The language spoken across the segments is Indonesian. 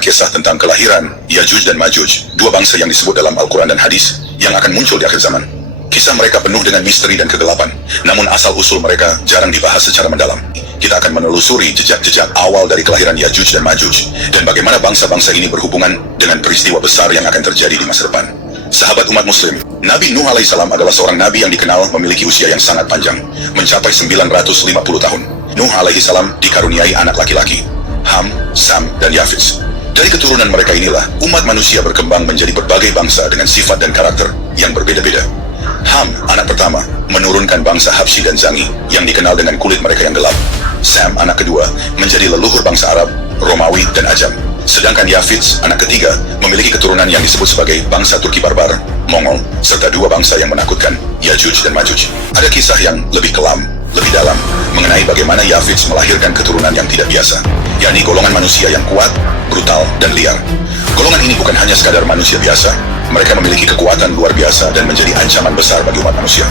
mendengar kisah tentang kelahiran Yajuj dan Majuj, dua bangsa yang disebut dalam Al-Quran dan hadis yang akan muncul di akhir zaman. Kisah mereka penuh dengan misteri dan kegelapan, namun asal-usul mereka jarang dibahas secara mendalam. Kita akan menelusuri jejak-jejak awal dari kelahiran Yajuj dan Majuj, dan bagaimana bangsa-bangsa ini berhubungan dengan peristiwa besar yang akan terjadi di masa depan. Sahabat umat muslim, Nabi Nuh alaihissalam adalah seorang nabi yang dikenal memiliki usia yang sangat panjang, mencapai 950 tahun. Nuh alaihissalam dikaruniai anak laki-laki, Ham, Sam, dan Yafis. Dari keturunan mereka inilah, umat manusia berkembang menjadi berbagai bangsa dengan sifat dan karakter yang berbeda-beda. Ham, anak pertama, menurunkan bangsa Habsyi dan Zangi yang dikenal dengan kulit mereka yang gelap. Sam, anak kedua, menjadi leluhur bangsa Arab, Romawi, dan Ajam. Sedangkan Yafis, anak ketiga, memiliki keturunan yang disebut sebagai bangsa Turki Barbar, Mongol, serta dua bangsa yang menakutkan, Yajuj dan Majuj. Ada kisah yang lebih kelam, lebih dalam, mengenai bagaimana Yafis melahirkan keturunan yang tidak biasa, yakni golongan manusia yang kuat, brutal, dan liar. Golongan ini bukan hanya sekadar manusia biasa, mereka memiliki kekuatan luar biasa dan menjadi ancaman besar bagi umat manusia.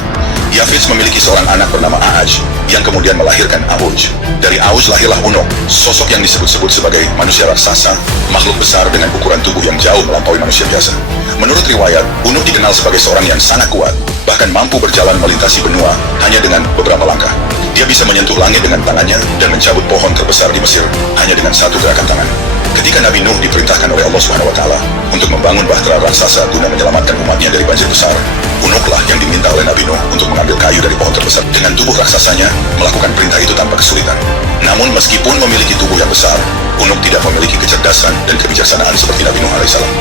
Yafis memiliki seorang anak bernama Aaj, yang kemudian melahirkan Auj. Dari Auj lahirlah Unuk, sosok yang disebut-sebut sebagai manusia raksasa, makhluk besar dengan ukuran tubuh yang jauh melampaui manusia biasa. Menurut riwayat, Unuk dikenal sebagai seorang yang sangat kuat, bahkan mampu berjalan melintasi benua hanya dengan beberapa langkah. Dia bisa menyentuh langit dengan tangannya dan mencabut pohon terbesar di Mesir hanya dengan satu gerakan tangan. Ketika Nabi Nuh diperintahkan oleh Allah SWT untuk membangun bahtera raksasa guna menyelamatkan umatnya dari banjir besar, Unuklah yang diminta oleh Nabi Nuh untuk mengambil kayu dari pohon terbesar. Dengan tubuh raksasanya, melakukan perintah itu tanpa kesulitan. Namun meskipun memiliki tubuh yang besar, Unuk tidak memiliki kecerdasan dan kebijaksanaan seperti Nabi Nuh alaihissalam.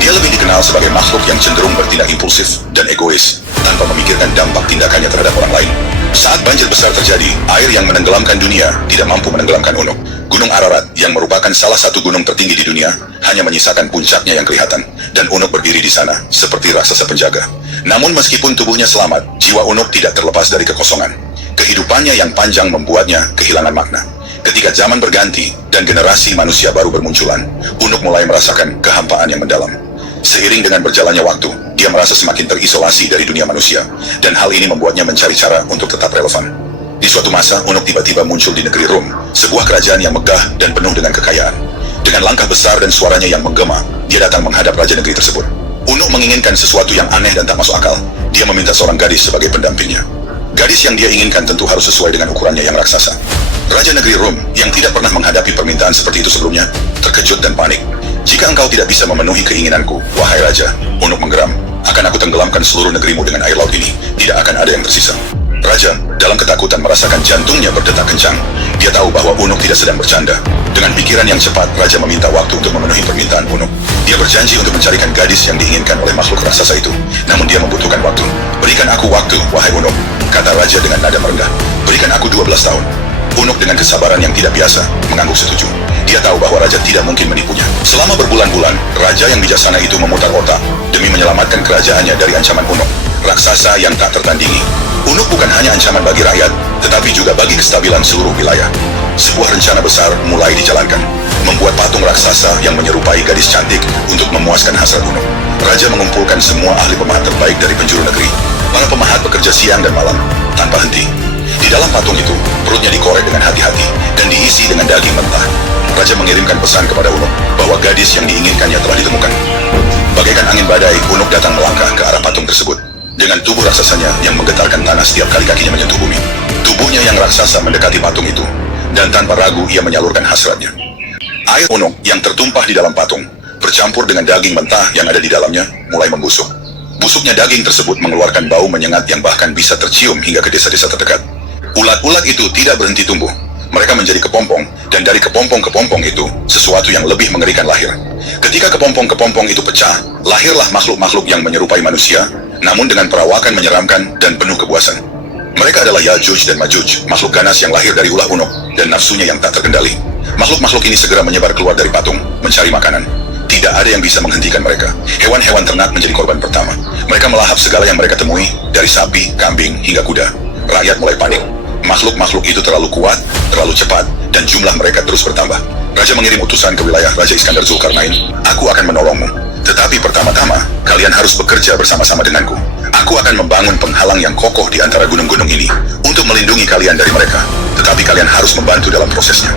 Dia lebih dikenal sebagai makhluk yang cenderung bertindak impulsif dan egois, tanpa memikirkan dampak tindakannya terhadap orang lain. Saat banjir besar terjadi, air yang menenggelamkan dunia tidak mampu menenggelamkan Unuk. Gunung Ararat, yang merupakan salah satu gunung tertinggi di dunia, hanya menyisakan puncaknya yang kelihatan, dan Unuk berdiri di sana, seperti raksasa penjaga. Namun meskipun tubuhnya selamat, jiwa Unuk tidak terlepas dari kekosongan. Kehidupannya yang panjang membuatnya kehilangan makna. Ketika zaman berganti, dan generasi manusia baru bermunculan, Unuk mulai merasakan kehampaan yang mendalam. Seiring dengan berjalannya waktu, dia merasa semakin terisolasi dari dunia manusia, dan hal ini membuatnya mencari cara untuk tetap relevan. Di suatu masa, Unuk tiba-tiba muncul di negeri Rum, sebuah kerajaan yang megah dan penuh dengan kekayaan. Dengan langkah besar dan suaranya yang menggema, dia datang menghadap raja negeri tersebut. Unuk menginginkan sesuatu yang aneh dan tak masuk akal. Dia meminta seorang gadis sebagai pendampingnya. Gadis yang dia inginkan tentu harus sesuai dengan ukurannya yang raksasa. Raja negeri Rum, yang tidak pernah menghadapi permintaan seperti itu sebelumnya, terkejut dan panik. "Jika engkau tidak bisa memenuhi keinginanku, wahai raja," Unuk menggeram, "akan aku tenggelamkan seluruh negerimu dengan air laut ini. Tidak akan ada yang tersisa." Raja, dalam ketakutan merasakan jantungnya berdetak kencang. Dia tahu bahwa Unuk tidak sedang bercanda. Dengan pikiran yang cepat, Raja meminta waktu untuk memenuhi permintaan Unuk. Dia berjanji untuk mencarikan gadis yang diinginkan oleh makhluk raksasa itu. Namun dia membutuhkan waktu. "Berikan aku waktu, wahai Unuk," kata Raja dengan nada merendah. "Berikan aku 12 tahun. Unuk dengan kesabaran yang tidak biasa mengangguk setuju. Dia tahu bahwa Raja tidak mungkin menipunya. Selama berbulan-bulan, Raja yang bijaksana itu memutar otak demi menyelamatkan kerajaannya dari ancaman Unuk, raksasa yang tak tertandingi. Unuk bukan hanya ancaman bagi rakyat, tetapi juga bagi kestabilan seluruh wilayah. Sebuah rencana besar mulai dijalankan, membuat patung raksasa yang menyerupai gadis cantik untuk memuaskan hasrat Unuk. Raja mengumpulkan semua ahli pemahat terbaik dari penjuru negeri. Para pemahat bekerja siang dan malam, tanpa henti. Di dalam patung itu, perutnya dikorek dengan hati-hati dan diisi dengan daging mentah. Raja mengirimkan pesan kepada Unuk bahwa gadis yang diinginkannya telah ditemukan. Bagaikan angin badai, Unuk datang melangkah ke arah patung tersebut. Dengan tubuh raksasanya yang menggetarkan tanah setiap kali kakinya menyentuh bumi. Tubuhnya yang raksasa mendekati patung itu, dan tanpa ragu ia menyalurkan hasratnya. Air Unuk yang tertumpah di dalam patung, bercampur dengan daging mentah yang ada di dalamnya, mulai membusuk. Busuknya daging tersebut mengeluarkan bau menyengat yang bahkan bisa tercium hingga ke desa-desa terdekat. Ulat-ulat itu tidak berhenti tumbuh. Mereka menjadi kepompong, dan dari kepompong-kepompong itu, sesuatu yang lebih mengerikan lahir. Ketika kepompong-kepompong itu pecah, lahirlah makhluk-makhluk yang menyerupai manusia, namun dengan perawakan menyeramkan dan penuh kebuasan. Mereka adalah Yajuj dan Majuj, makhluk ganas yang lahir dari ulah Unuk dan nafsunya yang tak terkendali. Makhluk-makhluk ini segera menyebar keluar dari patung, mencari makanan. Tidak ada yang bisa menghentikan mereka. Hewan-hewan ternak menjadi korban pertama. Mereka melahap segala yang mereka temui, dari sapi, kambing, hingga kuda. Rakyat mulai panik. Makhluk-makhluk itu terlalu kuat, terlalu cepat, dan jumlah mereka terus bertambah. Raja mengirim utusan ke wilayah Raja Iskandar Zulkarnain. "Aku akan menolongmu. Tetapi pertama-tama, kalian harus bekerja bersama-sama denganku. Aku akan membangun penghalang yang kokoh di antara gunung-gunung ini untuk melindungi kalian dari mereka. Tetapi kalian harus membantu dalam prosesnya.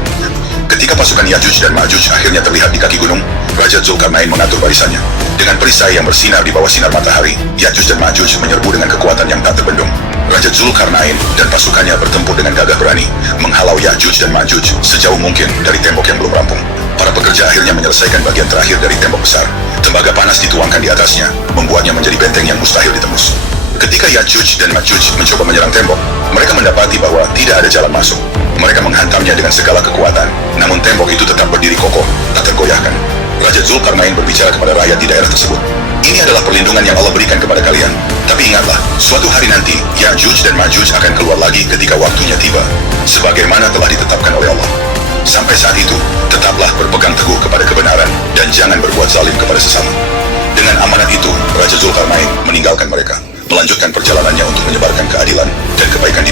Ketika pasukan Yajuj dan Majuj akhirnya terlihat di kaki gunung, Raja Zulkarnain mengatur barisannya. Dengan perisai yang bersinar di bawah sinar matahari, Yajuj dan Majuj menyerbu dengan kekuatan yang tak terbendung. Raja Zulkarnain dan pasukannya bertempur dengan gagah berani, menghalau Yajuj dan Majuj sejauh mungkin dari tembok yang belum rampung. Para pekerja akhirnya menyelesaikan bagian terakhir dari tembok besar. Tembaga panas dituangkan di atasnya, membuatnya menjadi benteng yang mustahil ditembus. Ketika Yajuj dan Majuj mencoba menyerang tembok, mereka mendapati bahwa tidak ada jalan masuk. Mereka menghantamnya dengan segala kekuatan, namun tembok itu tetap berdiri kokoh, tak tergoyahkan. Raja Zulkarnain berbicara kepada rakyat di daerah tersebut. Ini adalah perlindungan yang Allah berikan kepada kalian. Tapi ingatlah, suatu hari nanti, Yajuj dan Majuj akan keluar lagi ketika waktunya tiba, sebagaimana telah ditetapkan oleh Allah. Sampai saat itu, tetaplah berpegang teguh kepada kebenaran dan jangan berbuat zalim kepada sesama. Dengan amanat itu, Raja Zulkarnain meninggalkan mereka, melanjutkan perjalanannya untuk menyebarkan keadilan dan kebaikan di